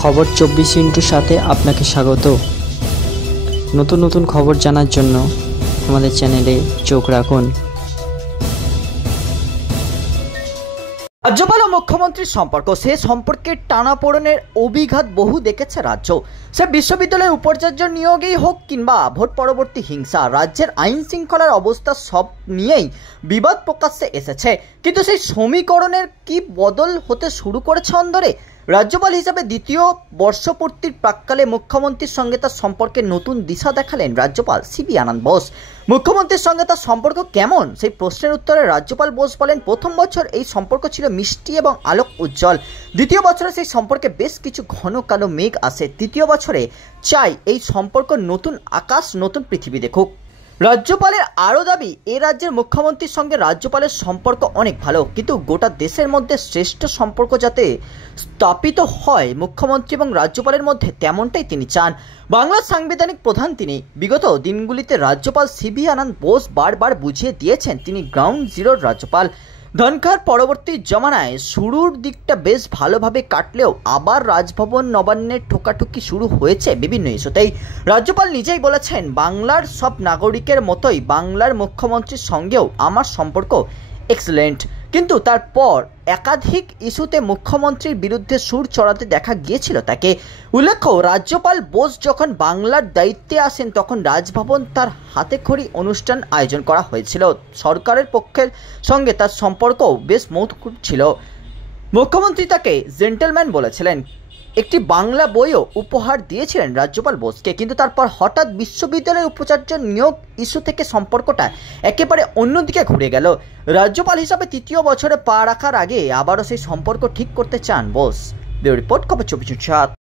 খবর 24 সাথে আপনাকে স্বাগত। নতুন নতুন খবর জানার জন্য আমাদের চ্যানেলে চোখ রাখুন। রাজ্যপাল ও মুখ্যমন্ত্রীর সম্পর্ক, সে সম্পর্কের টানাপোড়েনের অভিঘাত বহু দেখেছে রাজ্য। সে বিশ্ববিদ্যালয়ের উপাচার্য নিয়োগেই হোক কিংবা ভোট পরবর্তী হিংসা, রাজ্যের আইন শৃঙ্খলার অবস্থা সব নিয়েই বিবাদ প্রকাশ্যে এসেছে। কিন্তু সেই সমীকরণের কি বদল হতে শুরু করেছে অন্দরে? রাজ্যপাল হিসাবে দ্বিতীয় বর্ষপূর্তির প্রাক্কালে মুখ্যমন্ত্রীর সঙ্গে তার সম্পর্কে নতুন দিশা দেখালেন রাজ্যপাল সিবি আনন্দ বোস। মুখ্যমন্ত্রীর সঙ্গে তার সম্পর্ক কেমন, সেই প্রশ্নের উত্তরে রাজ্যপাল বোস বলেন, প্রথম বছর এই সম্পর্ক ছিল মিষ্টি এবং আলোক উজ্জ্বল। দ্বিতীয় বছরে সেই সম্পর্কে বেশ কিছু ঘন কালো মেঘ আসে। তৃতীয় বছরে চাই এই সম্পর্ক নতুন আকাশ, নতুন পৃথিবী দেখুক। রাজ্যপালের আরও দাবি, এ রাজ্যের মুখ্যমন্ত্রীর সঙ্গে রাজ্যপালের সম্পর্ক অনেক ভালো, কিন্তু গোটা দেশের মধ্যে শ্রেষ্ঠ সম্পর্ক যাতে স্থাপিত হয় মুখ্যমন্ত্রী এবং রাজ্যপালের মধ্যে, তেমনটাই তিনি চান। বাংলার সাংবিধানিক প্রধান তিনি। বিগত দিনগুলিতে রাজ্যপাল সিবি আনন্দ বোস বারবার বুঝিয়ে দিয়েছেন তিনি গ্রাউন্ড জিরোর রাজ্যপাল। ধনখড় পরবর্তী জমানায় শুরুর দিকটা বেশ ভালোভাবে কাটলেও আবার রাজভবন নবান্নের ঠোকাঠুকি শুরু হয়েছে বিভিন্ন ইস্যুতেই। রাজ্যপাল নিজেই বলেছেন, বাংলার সব নাগরিকের মতোই বাংলার মুখ্যমন্ত্রীর সঙ্গেও আমার সম্পর্ক এক্সেলেন্ট। কিন্তু তারপর একাধিক ইস্যুতে মুখ্যমন্ত্রীর বিরুদ্ধে সুর চড়াতে দেখা গিয়েছিল তাকে। উল্লেখ্য, রাজ্যপাল বোস যখন বাংলার দায়িত্বে আসেন তখন রাজভবন তার হাতেখড়ি অনুষ্ঠান আয়োজন করা হয়েছিল। সরকারের পক্ষের সঙ্গে তার সম্পর্কও বেশ মধুর ছিল। মুখ্যমন্ত্রী তাকে জেন্টলম্যান বলেছিলেন। একটি বাংলা বইও উপহার দিয়েছিলেন রাজ্যপাল বোসকে। কিন্তু তারপর হঠাৎ বিশ্ববিদ্যালয়ের উপাচার্য নিয়োগ ইস্যু থেকে সম্পর্কটা একেবারে অন্যদিকে ঘুরে গেল। রাজ্যপাল হিসাবে তৃতীয় বছরে পা রাখার আগে আবারও সেই সম্পর্ক ঠিক করতে চান বোস। ব্যুরো রিপোর্ট, খবর 24/7।